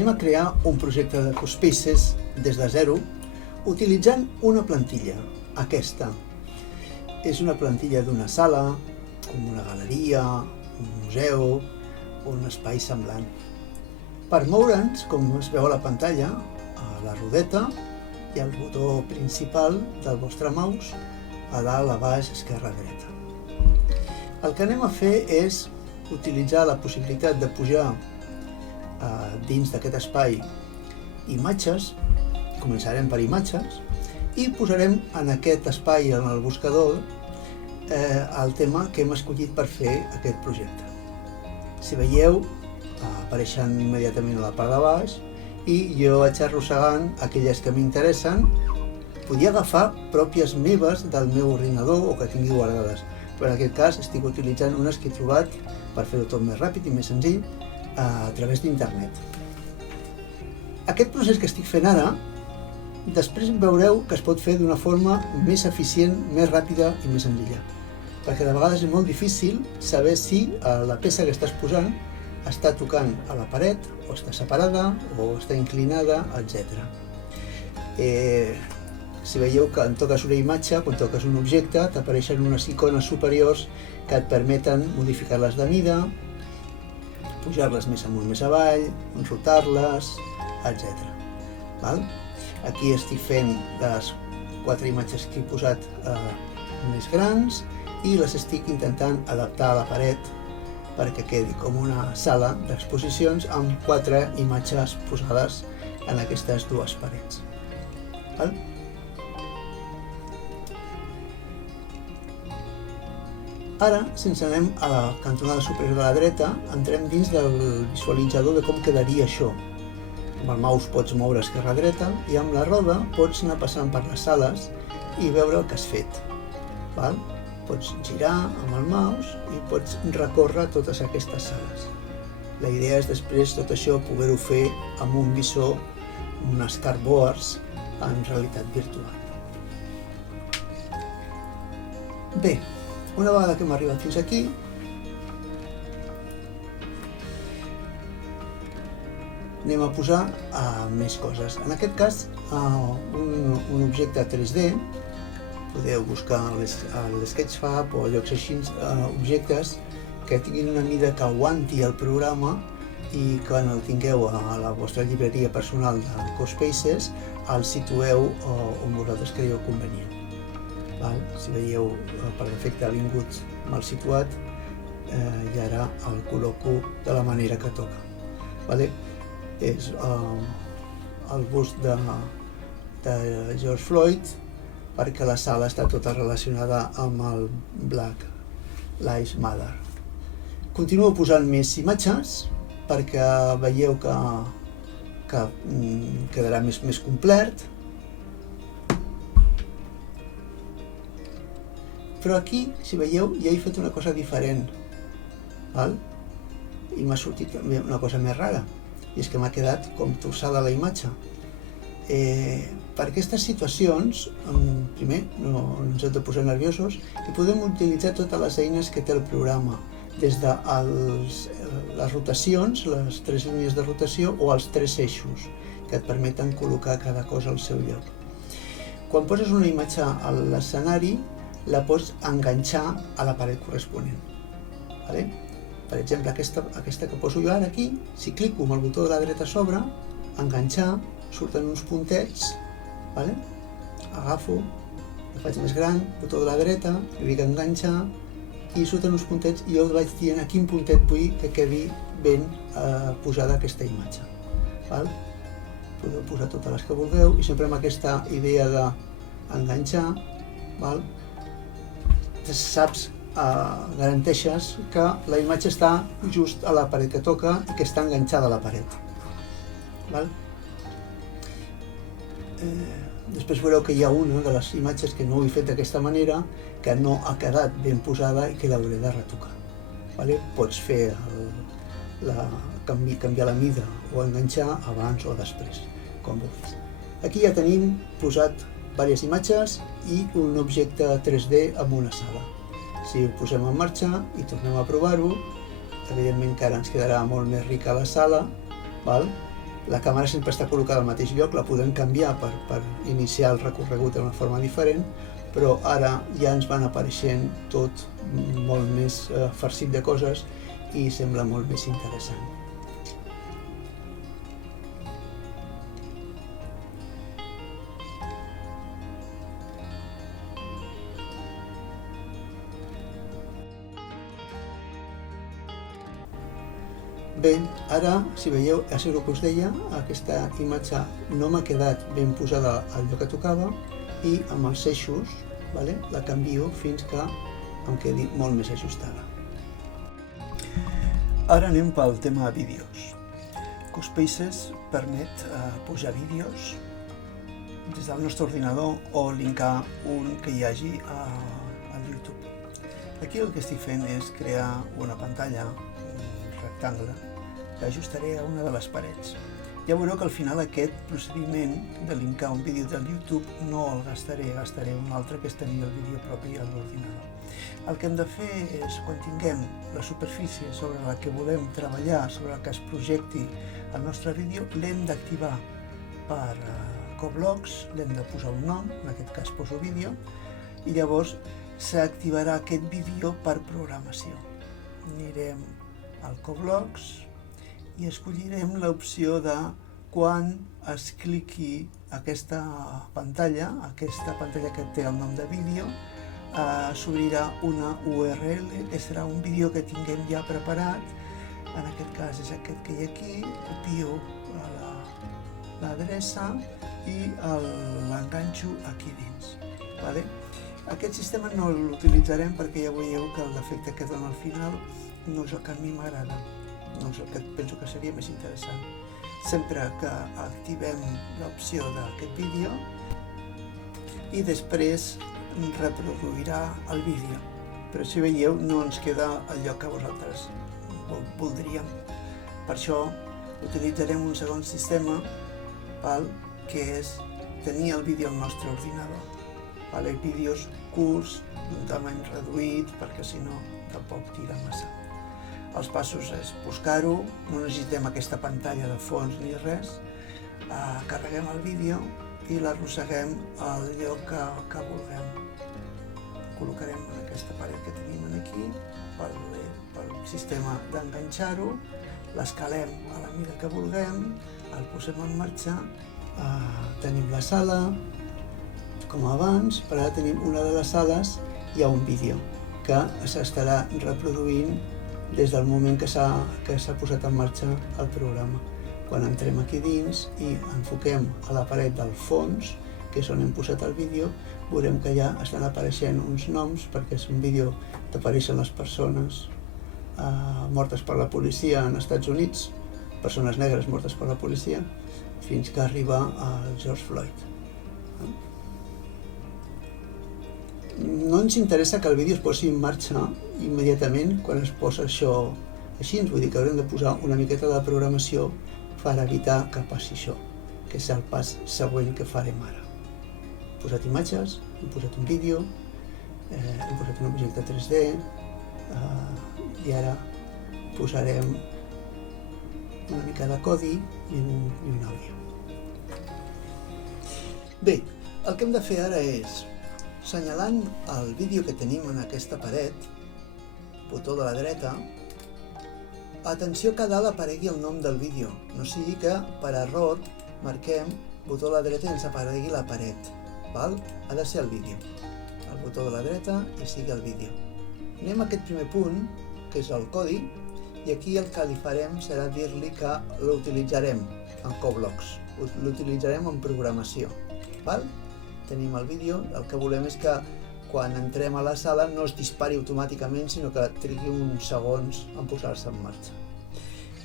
anem a crear un projecte de CoSpaces des de zero utilitzant una plantilla, aquesta. És una plantilla d'una sala, com una galeria, un museu o un espai semblant. Per moure'ns, com es veu a la pantalla, a la rodeta hi ha el botó principal del vostre mouse a dalt, a baix, esquerra, dreta. El que anem a fer és utilitzar la possibilitat de pujar dins d'aquest espai imatges, començarem per imatges, i posarem en aquest espai, en el buscador, el tema que hem escollit per fer aquest projecte. Si veieu, apareixen immediatament a la part de baix i jo vaig arrossegant aquelles que m'interessen. Podia agafar pròpies meves del meu ordinador o que tingui guardades, però en aquest cas estic utilitzant unes que he trobat per fer-ho tot més ràpid i més senzill a través d'internet. Aquest procés que estic fent ara, després veureu que es pot fer d'una forma més eficient, més ràpida i més senzilla. Perquè de vegades és molt difícil saber si la peça que estàs posant està tocant a la paret, o està separada, o està inclinada, etc. Si veieu que en toques una imatge, quan toques un objecte, t'apareixen unes icones superiors que et permeten modificar-les de mida, pujar-les més amunt, més avall, rotar-les, etc. Aquí estic fent les 4 imatges que he posat més grans i les estic intentant adaptar a la paret perquè quedi com una sala d'exposicions amb 4 imatges posades en aquestes dues parets. Ara, si ens anem a la cantonada superior de la dreta, entrem dins del visualitzador de com quedaria això. Amb el mouse pots moure esquerra-dreta i amb la roda pots anar passant per les sales i veure el que has fet. Pots girar amb el mouse i pots recórrer totes aquestes sales. La idea és després tot això poder-ho fer amb un visor, unes cardboards en realitat virtual. Bé, una vegada que hem arribat fins aquí, anem a posar més coses. En aquest cas, un objecte 3D, podeu buscar a l'Sketchfab o llocs així, objectes que tinguin una mida que aguanti el programa i quan el tingueu a la vostra llibreria personal de CoSpaces el situeu on vosaltres creieu convenient. Si veieu, per defecte ha vingut mal situat i ara el col·loco de la manera que toca. És el bust de George Floyd perquè la sala està tota relacionada amb el Black Lives Matter. Continuo posant més imatges perquè veieu que quedarà més complet. Però aquí, si veieu, ja he fet una cosa diferent. I m'ha sortit una cosa més rara. I és que m'ha quedat com torçada la imatge. Per aquestes situacions, primer, no ens hem de posar nerviosos i podem utilitzar totes les eines que té el programa, des de les rotacions, les 3 línies de rotació o els 3 eixos que et permeten col·locar cada cosa al seu lloc. Quan poses una imatge a l'escenari, la pots enganxar a la paret corresponent. Per exemple, aquesta que poso jo ara aquí, si clico amb el botó de la dreta a sobre, enganxar, surten uns puntets, agafo, la faig més gran, botó de la dreta, li dic enganxar, i surten uns puntets i jo vaig dient a quin puntet vull que quedi ben posada aquesta imatge. Podeu posar totes les que vulgueu i sempre amb aquesta idea d'enganxar, saps, garanteixes que la imatge està just a la paret que toca i que està enganxada a la paret. Després veureu que hi ha una de les imatges que no ho he fet d'aquesta manera, que no ha quedat ben posada i que l'hauré de retocar. Pots fer canviar la mida o enganxar abans o després, com vulguis. Aquí ja tenim posat diverses imatges i un objecte 3D amb una sala. Si ho posem en marxa i tornem a provar-ho, evidentment que ara ens quedarà molt més rica la sala, La càmera sempre està col·locada al mateix lloc, la podem canviar per iniciar el recorregut d'una forma diferent, però ara ja ens van apareixent tot molt més farcit de coses i sembla molt més interessant. Bé, ara, si veieu, és el que us deia, aquesta imatge no m'ha quedat ben posada al lloc que tocava i amb els eixos la canvio fins que em quedi molt més ajustada. Ara anem pel tema vídeos. Cuspaces permet pujar vídeos des del nostre ordinador o linkar un que hi hagi al YouTube. Aquí el que estic fent és crear una pantalla, un rectangle, que ajustaré a una de les parets. Ja veureu que al final aquest procediment de linkar un vídeo del YouTube no el gastaré un altre, que és tenir el vídeo propi a l'ordinador. El que hem de fer és, quan tinguem la superfície sobre la que volem treballar, sobre la que es projecti el nostre vídeo, l'hem d'activar per coblocks, l'hem de posar un nom, en aquest cas poso vídeo, i llavors s'activarà aquest vídeo per programació. Anirem al coblocks i escollirem l'opció de quan es cliqui aquesta pantalla que té el nom de vídeo, s'obrirà una URL, que serà un vídeo que tinguem ja preparat. En aquest cas és aquest que hi ha aquí, copio l'adreça i l'enganxo aquí dins. Aquest sistema no l'utilitzarem perquè ja veieu que l'efecte que dona al final no és el que a mi m'agrada. No és el que penso que seria més interessant. Sempre que activem l'opció d'aquest vídeo i després reproduirà el vídeo. Però si veieu no ens queda el lloc que vosaltres voldríem. Per això utilitzarem un segon sistema que és tenir el vídeo al nostre ordinador. Vídeos curts, d'un tamany reduït, perquè si no tampoc tira massa. Els passos és buscar-ho, no necessitem aquesta pantalla de fons ni res, carreguem el vídeo i l'arrosseguem al lloc que vulguem. Col·locarem en aquesta paret que tenim aquí pel sistema d'enganxar-ho, l'escalem a la mida que vulguem, el posem en marxa, tenim la sala, com abans, però ara tenim una de les sales, hi ha un vídeo que s'estarà reproduint des del moment que s'ha posat en marxa el programa. Quan entrem aquí dins i enfoquem a la paret del fons, que és on hem posat el vídeo, veurem que ja estan apareixent uns noms, perquè és un vídeo que apareixen les persones mortes per la policia en Estats Units, persones negres mortes per la policia, fins que arriba al George Floyd. No ens interessa que el vídeo es posi en marxa immediatament quan es posa això així, vull dir que haurem de posar una miqueta de programació per evitar que passi això, que és el pas següent que farem ara. Hem posat imatges, hem posat un vídeo, hem posat un objecte 3D i ara posarem una mica de codi i un àudio. Bé, el que hem de fer ara és, assenyalant el vídeo que tenim en aquesta paret, botó de la dreta, atenció que a dalt aparegui el nom del vídeo, no sigui que per error marquem botó de la dreta i ens aparegui la paret. Ha de ser el vídeo. El botó de la dreta i sigui el vídeo. Anem a aquest primer punt, que és el codi, i aquí el que li farem serà dir-li que l'utilitzarem en coblocks, l'utilitzarem en programació. Tenim el vídeo, el que volem és que quan entrem a la sala no es dispari automàticament, sinó que trigui uns segons en posar-se en marxa.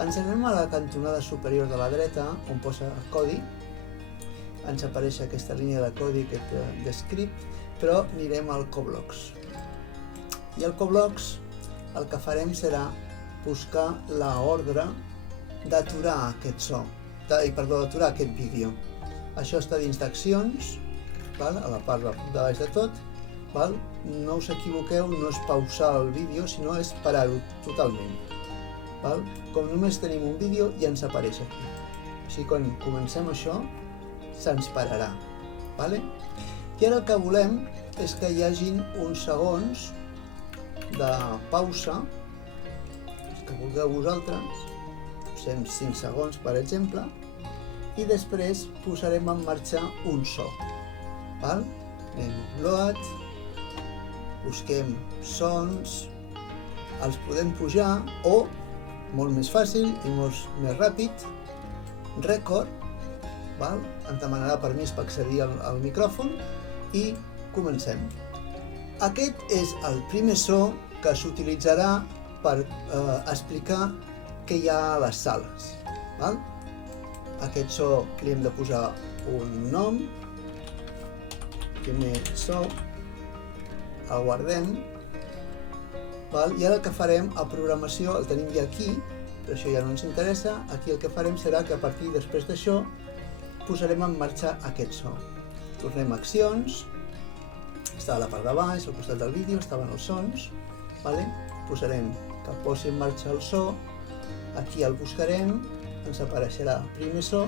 Ens anem a la cantonada superior de la dreta, on posa codi. Ens apareix aquesta línia de codi, aquest de script, però anirem al coblocks. I al coblocks el que farem serà buscar l'ordre d'aturar aquest d'aturar aquest vídeo. Això està dins d'accions, a la part de baix de tot. No us equivoqueu, no és pausar el vídeo, sinó és parar-ho totalment. Com només tenim un vídeo, ja ens apareix aquí. Així quan comencem això, se'ns pararà. Vale? I ara el que volem és que hi hagin uns segons de pausa, els que vulgueu vosaltres, posem 5 segons per exemple, i després posarem en marxa un so. Val? Anem a upload, busquem sons, els podem pujar o, molt més fàcil i molt més ràpid, record, val? Ens demanarà permís per accedir al micròfon i comencem. Aquest és el primer so que s'utilitzarà per explicar què hi ha a les sales. Val? Aquest so li hem de posar un nom, primer so, el guardem, val? I ara el que farem a programació, el tenim ja aquí, però això ja no ens interessa. Aquí el que farem serà que a partir després d'això posarem en marxa aquest so. Tornem a accions, està a la part de baix, al costat del vídeo, estaven els sons, vale? Posarem que posi en marxa el so, aquí el buscarem, ens apareixerà primer so,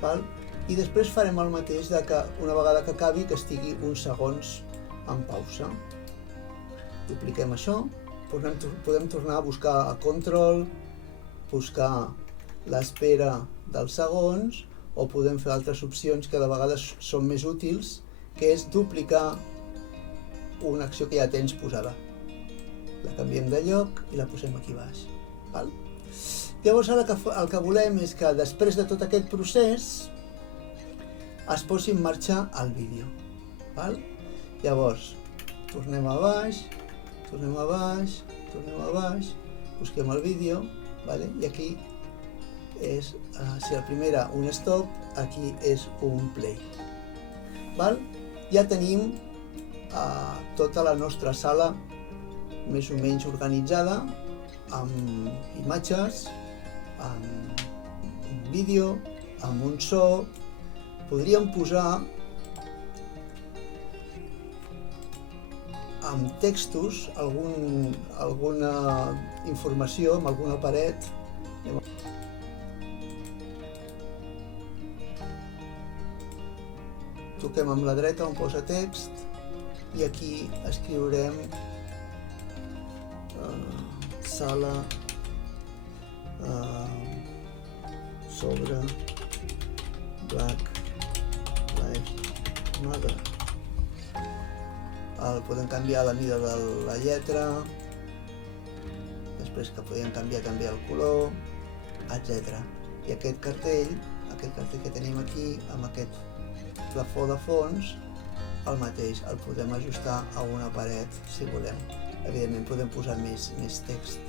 val? I després farem el mateix de que una vegada que acabi que estigui uns segons en pausa. Dupliquem això, podem tornar a buscar a control, buscar l'espera dels segons, o podem fer altres opcions que de vegades són més útils, que és duplicar una acció que ja tens posada. La canviem de lloc i la posem aquí baix. Val? Llavors ara el que volem és que després de tot aquest procés es posi en marxa el vídeo. Val? Llavors, tornem a baix, tornem a baix, tornem a baix, busquem el vídeo, vale? I aquí és, si la primera un stop, aquí és un play. Val? Ja tenim tota la nostra sala més o menys organitzada, amb imatges, amb un vídeo, amb un so. Podríem posar amb textos alguna informació, amb alguna paret. Toquem amb la dreta on posa text i aquí escriurem sala sobre Black Lives Matter. Podem canviar la mida de la lletra, després que podem canviar també el color, etc. I aquest cartell que tenim aquí, amb aquest plafó de fons, el mateix, el podem ajustar a una paret si volem. Evidentment podem posar més text.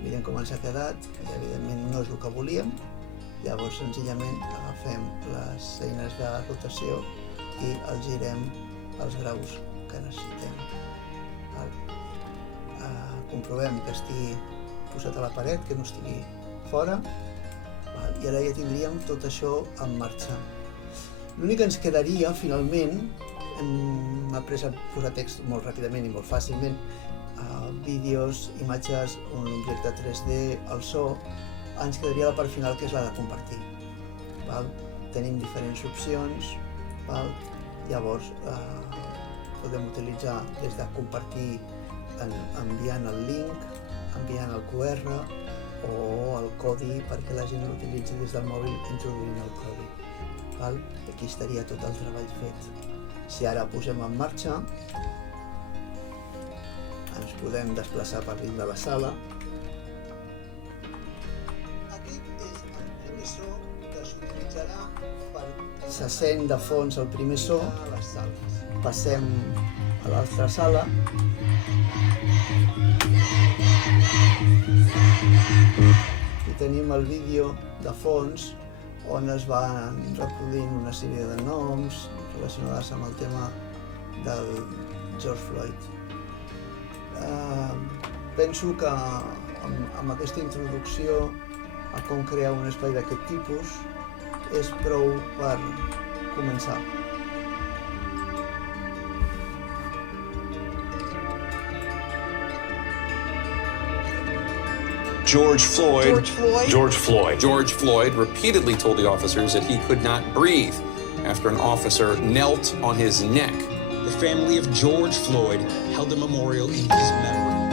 Mirem com ens ha quedat, i evidentment no és el que volíem. Llavors senzillament agafem les eines de rotació i els girem als graus que necessitem. Comprovem que estigui posat a la paret, que no estigui fora, i ara ja tindríem tot això en marxa. L'únic que ens quedaria, finalment, hem après a posar text molt ràpidament i molt fàcilment, vídeos, imatges, un objecte 3D, el so, ens quedaria la part final, que és la de compartir. Tenim diferents opcions, llavors podem utilitzar des de compartir enviant el link, enviant el QR o el codi perquè la gent l'utilitzi des del mòbil introduint el codi. Aquí estaria tot el treball fet. Si ara posem en marxa, ens podem desplaçar per dins de la sala. Aquest és el primer so que s'utilitzarà per... Se sent de fons el primer so a les sales. Passem a l'altra sala. I tenim el vídeo de fons on es van reproduint una sèrie de noms relacionades amb el tema del George Floyd. Penso que amb aquesta introducció a com crear un espai d'aquest tipus és prou per començar. George Floyd. George Floyd? George Floyd. George Floyd repeatedly told the officers that he could not breathe after an officer knelt on his neck. The family of George Floyd held a memorial in his memory.